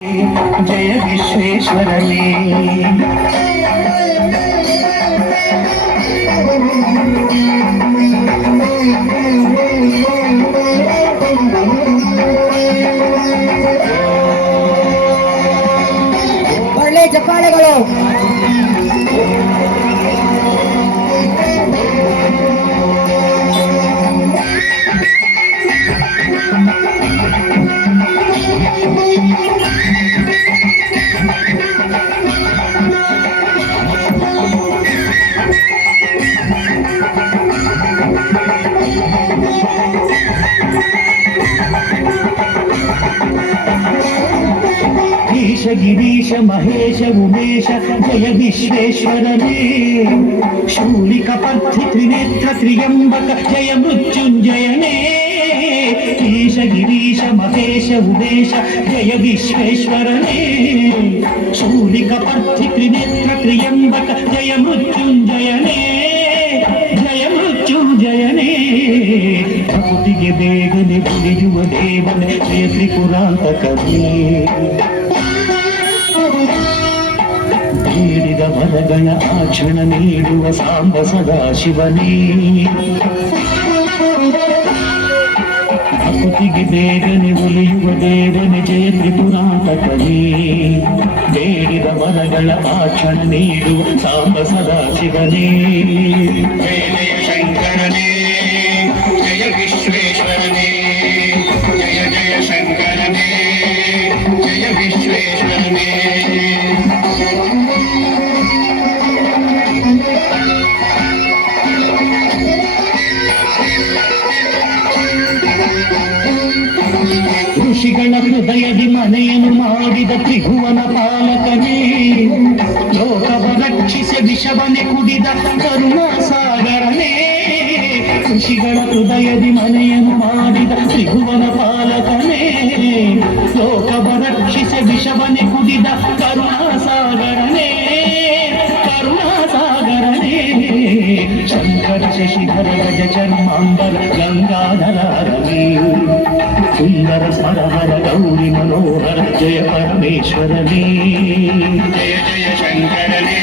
जय विश्वेश्वरने ಒಳ್ಳೆ ಚಪ್ಪಾಳೆಗಳು. ईश गिरीश महेश उमेश जय विश्वेश्वरने शूलिकपर्थि त्रिनेत्र त्र्यंबक जय मृत्युंजयने ईश गिरीश महेश उमेश जय विश्वेश्वरने शूलिकपर्थि त्रिनेत्र त्र्यंबक जय मृत्युंजयने जय मृत्युंजयने भक्तिಗೆ ಬೇಗನೆ ಉಳಿಯುವ ದೇವನೇ ಜಯ ತ್ರಿಪುರಾಂತಕನೇ ಬೇಡಿದ ವರಗಳ ಆಕ್ಷಣ ನೀಡುವ ಸಾಂಬ ಸದಾಶಿವನೇ ಭಕ್ತಿಗೆ ಬೇಗನೆ ಉಳಿಯುವ ದೇವನೇ ಜಯ ತ್ರಿಪುರಾಂತಕನೇ ಬೇಡಿದ ವರಗಳ ಆಕ್ಷಣ ನೀಡುವ ಸಾಂಬ ಸದಾಶಿವನೇ ಜಯ ಜಯ ಶಂಕರನೇ ಜಯ ವಿಶ್ವೇಶ್ವರನೇ ಜಯ ಜಯ ಶಂಕರನೇ ಜಯ ವಿಶ್ವೇಶ್ವರನೇ ಋಷಿಗಳ ಹೃದಯದಿ ಮನೆಯನ್ನು ಮಾಡಿದ ತ್ರಿಭುವನ ಪಾಲಕನೇ ಲೋಕವ ರಕ್ಷಿಸಿ ವಿಷವನೆ ಕುಡಿದ ಕರುಣಾಸಾಗರನೇ ಋಷಿಗಳ ಹೃದಯದಿ ಮನೆಯನ್ನು ಮಾಡಿದ ತ್ರಿಭುವನ ಪಾಲಕನೇ ಲೋಕವ ರಕ್ಷಿಸಿ ವಿಷವನೆ ಕುಡಿದ ಕರುಣಾಸಾಗರನೇ ಕರುಣಾಸಾಗರನೇ ಶಂಕರ ಶಶಿಧರ ಗಜ ಚರ್ಮಾಂಬರ ಗಂಗಾಧರನೇ ಸುಂದರ ಸರವರ ಗೌರಿ ಮನೋಹರ ಜಯ ಪರಮೇಶ್ವರನೇ ಜಯ ಜಯ ಶಂಕರನೇ